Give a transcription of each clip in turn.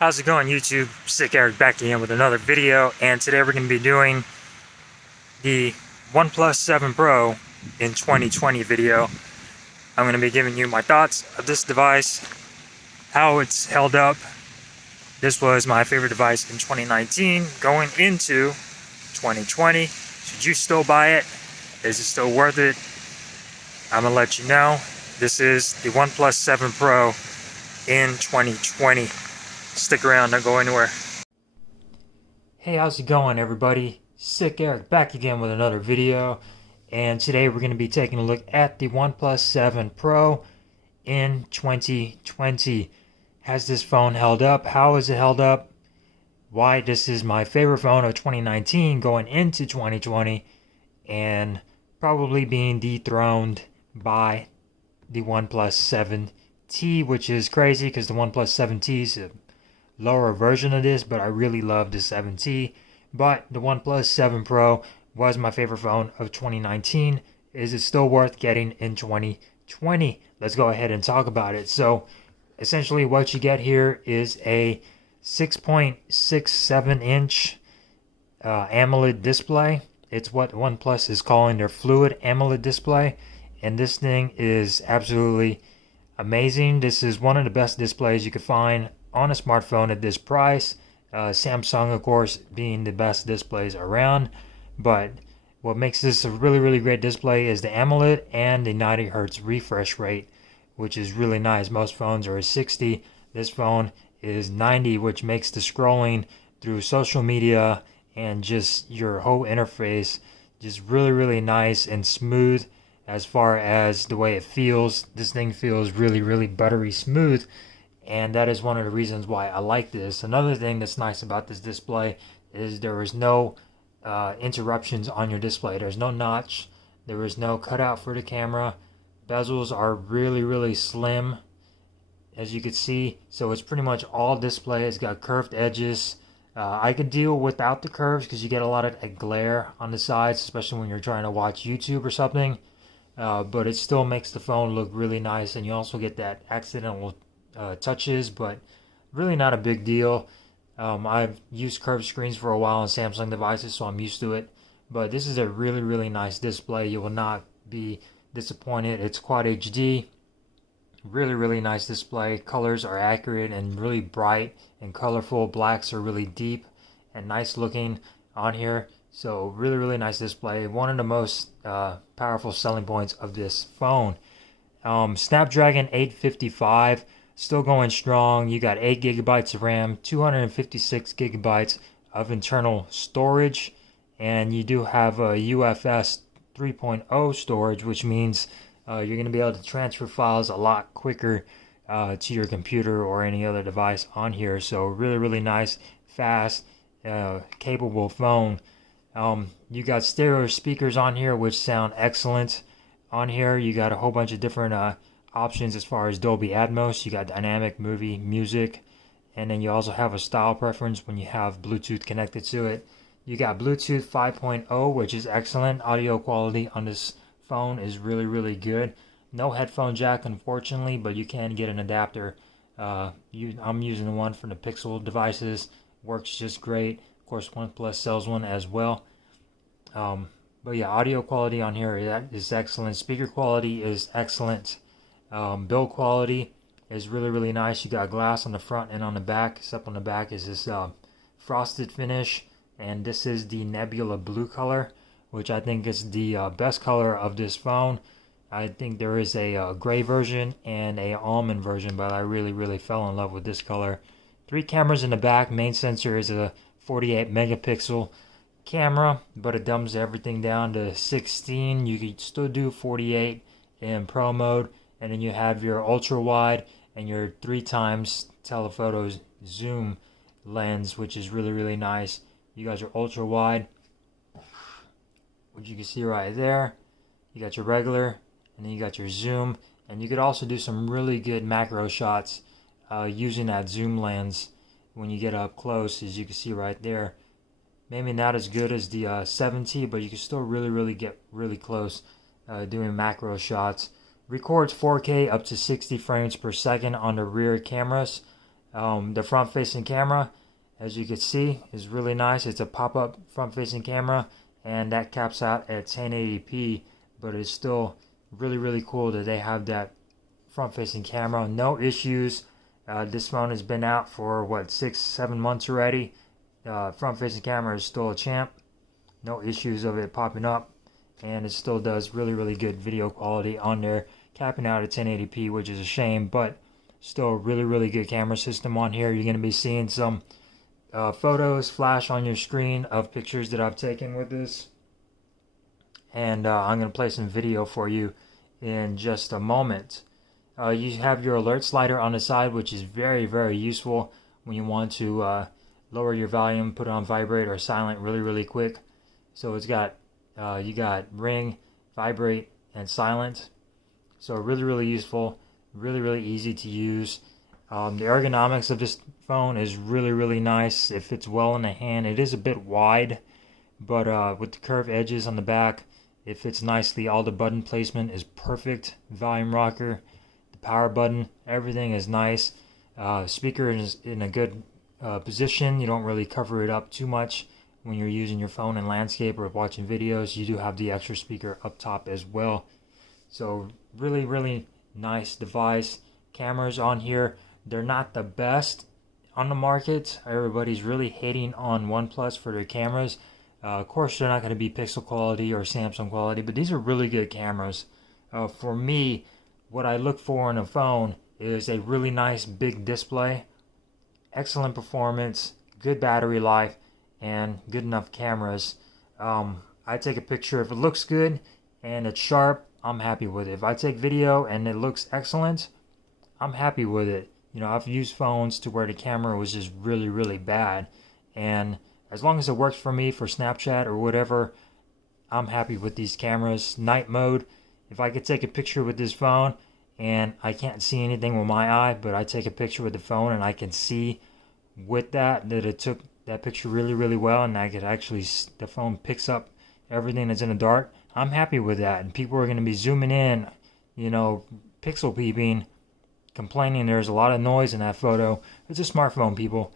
How's it going, YouTube? Sick Eric back again with another video, and today we're going to be doing the OnePlus 7 Pro in 2020 video. I'm going to be giving you my thoughts of this device, how it's held up. This was my favorite device in 2019 going into 2020. Should you still buy it? Is it still worth it? I'm going to let you know. This is the OnePlus 7 Pro in 2020. Stick around, don't go anywhere. Hey, how's it going, everybody? Sick Eric back again with another video, and today we're going to be taking a look at the OnePlus 7 Pro in 2020. Has this phone held up? How is it held up? Why this is my favorite phone of 2019 going into 2020, and probably being dethroned by the OnePlus 7T, which is crazy because the OnePlus 7T is a lower version of this, but I really love the 7T. But the OnePlus 7 Pro was my favorite phone of 2019. Is it still worth getting in 2020? Let's go ahead and talk about it. So essentially what you get here is a 6.67 inch AMOLED display. It's what OnePlus is calling their fluid AMOLED display, and this thing is absolutely amazing. This is one of the best displays you could find on a smartphone at this price. Samsung, of course, being the best displays around, but what makes this a really great display is the AMOLED and the 90 Hz refresh rate, which is really nice. Most phones are 60. This phone is 90, which makes the scrolling through social media and just your whole interface just really nice and smooth. As far as the way it feels, this thing feels really buttery smooth, and that is one of the reasons why I like this. Another thing that's nice about this display is there is no interruptions on your display. There's no notch. There is no cutout for the camera. Bezels are really slim, as you can see. So it's pretty much all display. It's got curved edges. I could deal without the curves because you get a lot of glare on the sides, especially when you're trying to watch YouTube or something. But it still makes the phone look really nice, and you also get that accidental touches, but really not a big deal. I've used curved screens for a while on Samsung devices, so I'm used to it. But this is a really nice display. You will not be disappointed. It's Quad HD. Really nice display. Colors are accurate and really bright and colorful. Blacks are really deep and nice looking on here. So really nice display. One of the most powerful selling points of this phone. Snapdragon 855. Still going strong. You got 8 gigabytes of RAM, 256 gigabytes of internal storage, and you do have a UFS 3.0 storage, which means you're going to be able to transfer files a lot quicker to your computer or any other device on here. So really nice, fast, capable phone. You got stereo speakers on here, which sound excellent. On here, you got a whole bunch of different options as far as Dolby Atmos. You got dynamic movie music, and then you also have a style preference when you have Bluetooth connected to it. You got Bluetooth 5.0, which is excellent. Audio quality on this phone is really good. No headphone jack, unfortunately, but you can get an adapter. I'm using the one from the Pixel devices. Works just great. Of course, OnePlus sells one as well. But yeah, audio quality on here is excellent. Speaker quality is excellent. Build quality is really nice. You got glass on the front and on the back, except on the back is this frosted finish, and this is the Nebula blue color, which I think is the best color of this phone. I think there is a gray version and a almond version, but I really fell in love with this color. 3 cameras in the back. Main sensor is a 48 megapixel camera, but it dumbs everything down to 16. You can still do 48 in Pro mode. And then you have your ultra wide and your 3 times telephoto zoom lens, which is really nice. You got your ultra wide, which you can see right there. You got your regular, and then you got your zoom. And you could also do some really good macro shots using that zoom lens when you get up close, as you can see right there. Maybe not as good as the 7T, but you can still really get really close doing macro shots. Records 4K up to 60 frames per second on the rear cameras. The front-facing camera, as you can see, is really nice. It's a pop-up front-facing camera, and that caps out at 1080p, but it's still really cool that they have that front-facing camera. No issues. This phone has been out for what, 6-7 months already. Front-facing camera is still a champ. No issues of it popping up, and it still does really good video quality on there, capping out at 1080p, which is a shame, but still a really good camera system on here. You're going to be seeing some photos flash on your screen of pictures that I've taken with this, and I'm going to play some video for you in just a moment. You have your alert slider on the side, which is very useful when you want to lower your volume, put it on vibrate or silent really quick. So it's got you got ring, vibrate, and silent. So really useful, really easy to use. The ergonomics of this phone is really nice. It fits well in the hand. It is a bit wide, but with the curved edges on the back, it fits nicely. All the button placement is perfect. Volume rocker, the power button, everything is nice. Speaker is in a good position. You don't really cover it up too much when you're using your phone in landscape or watching videos. You do have the extra speaker up top as well. So really nice device. Cameras on here, they're not the best on the market. Everybody's really hating on OnePlus for their cameras. Of course, they're not going to be Pixel quality or Samsung quality, but these are really good cameras. For me, what I look for in a phone is a really nice big display, excellent performance, good battery life, and good enough cameras. I take a picture if it looks good and it's sharp, I'm happy with it. If I take video and it looks excellent, I'm happy with it. You know, I've used phones to where the camera was just really bad, and as long as it works for me for Snapchat or whatever, I'm happy with these cameras. Night mode, if I could take a picture with this phone and I can't see anything with my eye, but I take a picture with the phone and I can see with that it took that picture really well, and I could actually, the phone picks up everything that's in the dark, I'm happy with that. And people are going to be zooming in, you know, pixel peeping, complaining there's a lot of noise in that photo. It's a smartphone, people.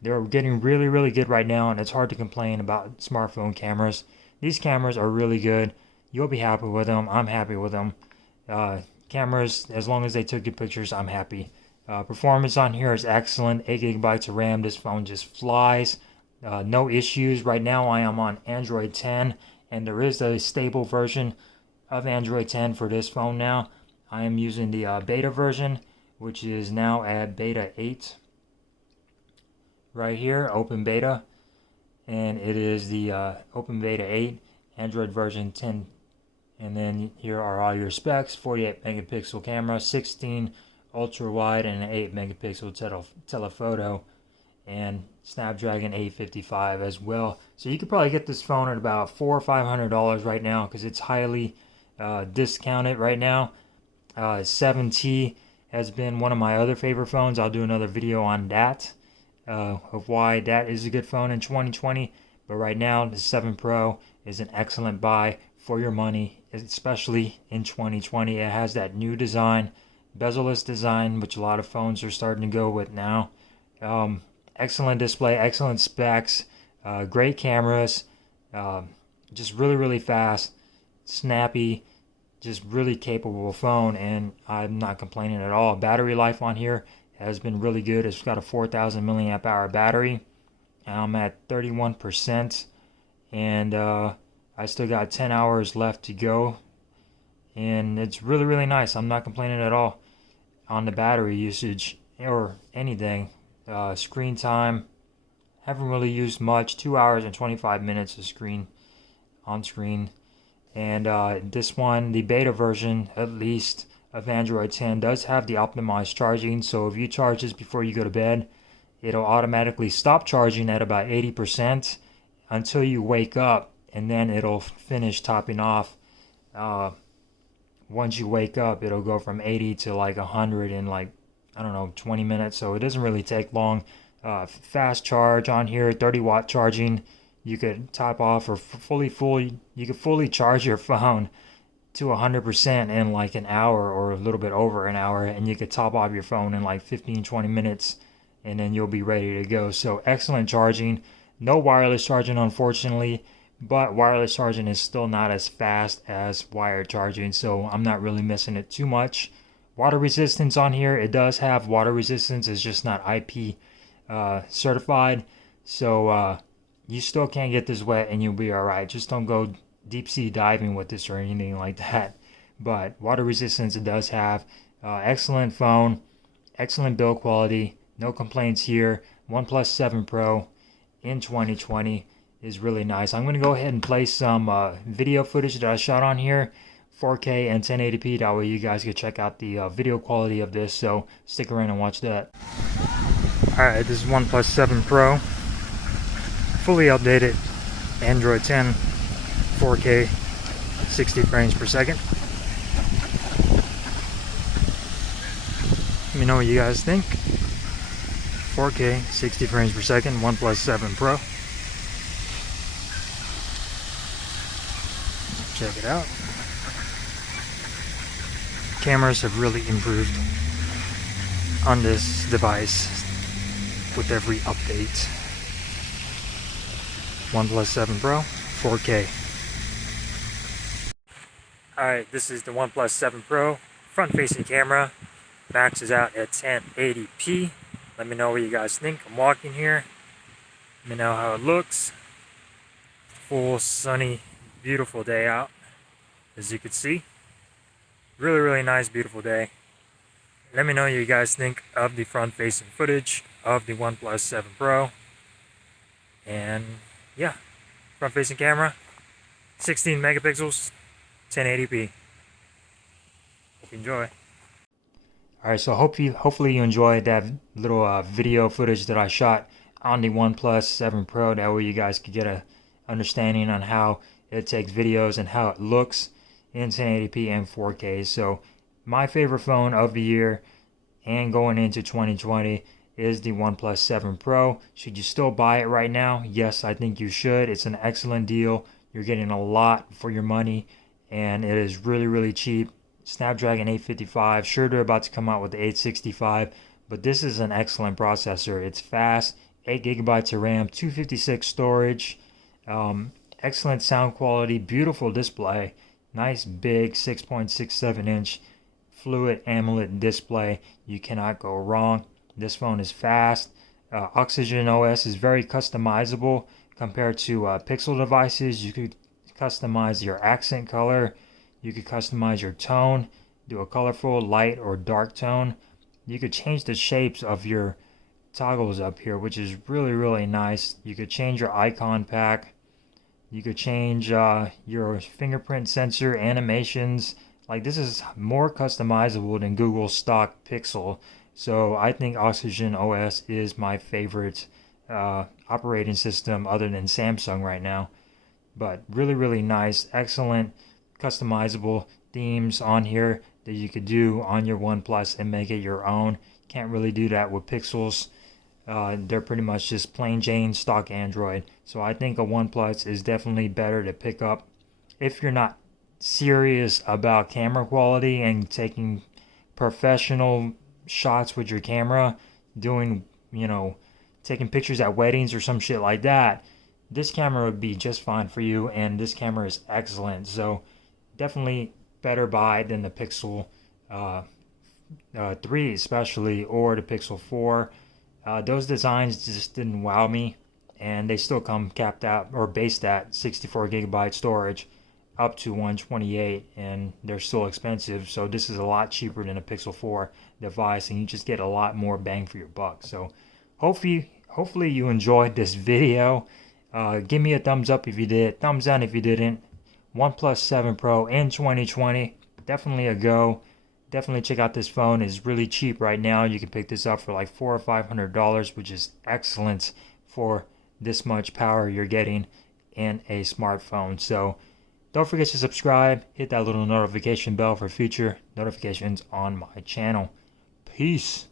They're getting really good right now, and it's hard to complain about smartphone cameras. These cameras are really good. You'll be happy with them. I'm happy with them. Cameras, as long as they took good pictures, I'm happy. Performance on here is excellent. 8 gigabytes of RAM. This phone just flies. No issues. Right now I am on Android 10, and there is a stable version of Android 10 for this phone now. I am using the beta version, which is now at beta 8. Right here, open beta, and it is the open beta 8, Android version 10. And then here are all your specs: 48 megapixel camera, 16 ultra wide, and an 8 megapixel telephoto, and Snapdragon 855 as well. So you could probably get this phone at about $400 or $500 right now, because it's highly discounted right now. 7T has been one of my other favorite phones. I'll do another video on that, of why that is a good phone in 2020. But right now, the 7 Pro is an excellent buy for your money, especially in 2020. It has that new design, bezel-less design, which a lot of phones are starting to go with now. Excellent display, excellent specs, great cameras, just really fast, snappy, just really capable phone, and I'm not complaining at all. Battery life on here has been really good. It's got a 4,000 milliamp hour battery. I'm at 31%, and I still got 10 hours left to go, and it's really nice. I'm not complaining at all on the battery usage or anything. Screen time, haven't really used much. 2 hours and 25 minutes of on screen. And this one, the beta version at least of Android 10, does have the optimized charging. So if you charge this before you go to bed, it'll automatically stop charging at about 80% until you wake up, and then it'll finish topping off. Once you wake up, it'll go from 80 to like 100 in like, I don't know, 20 minutes. So it doesn't really take long. Fast charge on here, 30-watt charging. You could top off or you could fully charge your phone to 100% in like an hour or a little bit over an hour, and you could top off your phone in like 15-20 minutes, and then you'll be ready to go. So excellent charging. No wireless charging, unfortunately, but wireless charging is still not as fast as wired charging, so I'm not really missing it too much. Water resistance on here, it does have water resistance, it's just not IP certified, so you still can't get this wet and you'll be alright. Just don't go deep sea diving with this or anything like that. But water resistance it does have. Excellent phone, excellent build quality, no complaints here. OnePlus 7 Pro in 2020 is really nice. I'm going to go ahead and play some video footage that I shot on here, 4K and 1080p. That way you guys can check out the video quality of this, so stick around and watch that. Alright, this is OnePlus 7 Pro, fully updated Android 10, 4K, 60 frames per second. Let me know what you guys think. 4K, 60 frames per second, OnePlus 7 Pro. Check it out. Cameras have really improved on this device with every update. OnePlus 7 Pro, 4K. Alright, this is the OnePlus 7 Pro front-facing camera. Maxes out at 1080p. Let me know what you guys think. I'm walking here. Let me know how it looks. Full, sunny, beautiful day out, as you can see. Really, really nice, beautiful day. Let me know what you guys think of the front-facing footage of the OnePlus 7 Pro. And yeah, front-facing camera, 16 megapixels, 1080p. Hope you enjoy. Alright, so hopefully you enjoyed that little video footage that I shot on the OnePlus 7 Pro. That way you guys could get a understanding on how it takes videos and how it looks in 1080p and 4K. So my favorite phone of the year and going into 2020 is the OnePlus 7 Pro. Should you still buy it right now? Yes, I think you should. It's an excellent deal. You're getting a lot for your money, and it is really, really cheap. Snapdragon 855. Sure, they're about to come out with the 865, but this is an excellent processor. It's fast, 8 gigabytes of RAM, 256 storage, excellent sound quality, beautiful display, nice big 6.67 inch fluid AMOLED display. You cannot go wrong. This phone is fast. Oxygen OS is very customizable compared to Pixel devices. You could customize your accent color. You could customize your tone, do a colorful, light, or dark tone. You could change the shapes of your toggles up here, which is really, really nice. You could change your icon pack. You could change your fingerprint sensor animations. Like, this is more customizable than Google's stock Pixel. So I think Oxygen OS is my favorite operating system other than Samsung right now. But really, really nice, excellent customizable themes on here that you could do on your OnePlus and make it your own. Can't really do that with Pixels. They're pretty much just plain Jane stock Android. So I think a OnePlus is definitely better to pick up if you're not serious about camera quality and taking professional shots with your camera, doing, taking pictures at weddings or some shit like that. This camera would be just fine for you, and this camera is excellent. So definitely better buy than the Pixel 3 especially, or the Pixel 4. Those designs just didn't wow me, and they still come capped out or based at 64 gigabyte storage up to 128, and they're still expensive. So this is a lot cheaper than a Pixel 4 device, and you just get a lot more bang for your buck. So hopefully you enjoyed this video. Give me a thumbs up if you did, thumbs down if you didn't. OnePlus 7 Pro in 2020, definitely a go. Definitely check out this phone. It's really cheap right now. You can pick this up for like $400 or $500, which is excellent for this much power you're getting in a smartphone. So don't forget to subscribe, hit that little notification bell for future notifications on my channel. Peace.